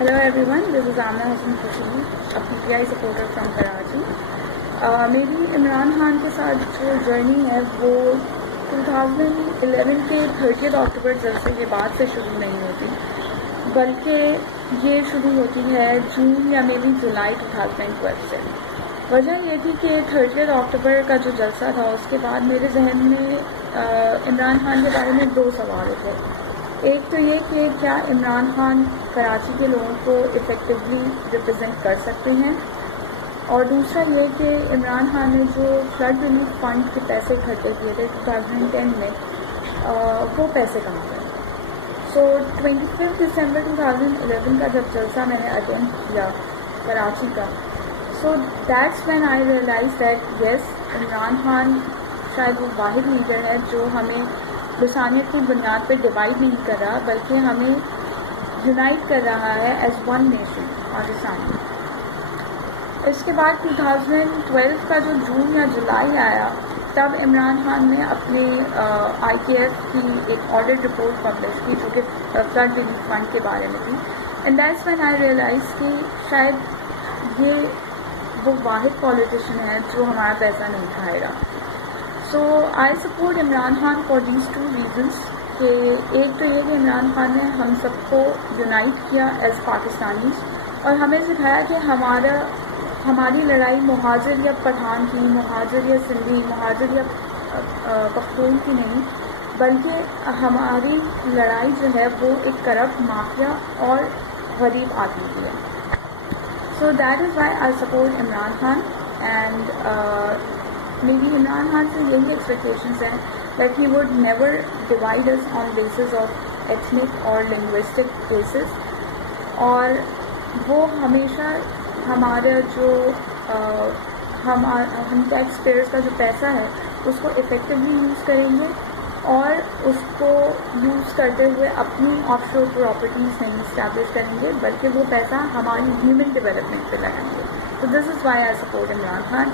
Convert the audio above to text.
Hello everyone, this is Amna Hassan Khurshid, a PTI supporter from Karachi. मेरी इमरान खान के साथ जो जर्नी है वो 2011 के 30 अक्टूबर जलसे के बाद से शुरू नहीं होती, बल्कि ये शुरू होती है जून या मेरी जुलाई 2012 से। वजह ये थी कि 30 अक्टूबर का जो जलसा था उसके बाद मेरे जहन में इमरान खान के बारे में दो सवाल थे। एक तो ये कि क्या इमरान खान कराची के लोगों को इफ़ेक्टिवली रिप्रेजेंट कर सकते हैं, और दूसरा ये कि इमरान खान ने जो फ्लड रिलीफ फंड के पैसे इकट्ठे किए थे 2010 में, वो पैसे कहाँ गए। सो 25 दिसंबर 2011 का जब जलसा मैंने अटेंड किया कराची का, so that's when I realise that yes, Imran Khan शायद वो वाहिद लीडर है जो हमें लसानियत की बुनियाद पर डिवाइड नहीं कर रहा, बल्कि हमें यूनाइट कर रहा है एज वन नेशन पाकिस्तान। इसके बाद 2012 का जो जून या जुलाई आया, तब इमरान खान ने अपने IKF की एक ऑडिट रिपोर्ट पब्लिश की जो कि फ्लड रिलीफ फंड के बारे में थी, and that's when I realise कि शायद ये वो वाहिद पॉलिटिशियन है जो हमारा पैसा नहीं खाएगा। So I support Imran Khan for these two reasons कि एक तो ये कि इमरान खान ने हम सबको यूनाइट किया एज पाकिस्तानीज़, और हमें सिखाया कि हमारी लड़ाई मुहाजिर या पठान की, मुहाजिर या सिंधी, मुहाजिर या पख्तून की नहीं, बल्कि हमारी लड़ाई जो है वो एक करप्ट माफिया और गरीब आदमी की है। So that is why I support Imran Khan, and मेरी इमरान खान से यही एक्सपेक्टेशंस हैं that he would never divide us on basis of ethnic और लिंग्विस्टिक बेसिस, और वो हमेशा हमारा जो हम टैक्स पेयर्स का जो पैसा है उसको इफ़ेक्टिवली यूज़ करेंगे, और उसको यूज़ करते हुए अपनी ऑफशोर प्रॉपर्टीज़ नहीं इस्टेब्लिश करेंगे, बल्कि वो पैसा हमारी ह्यूमन डेवलपमेंट पे लगाएंगे। तो this is why I support Imran Khan.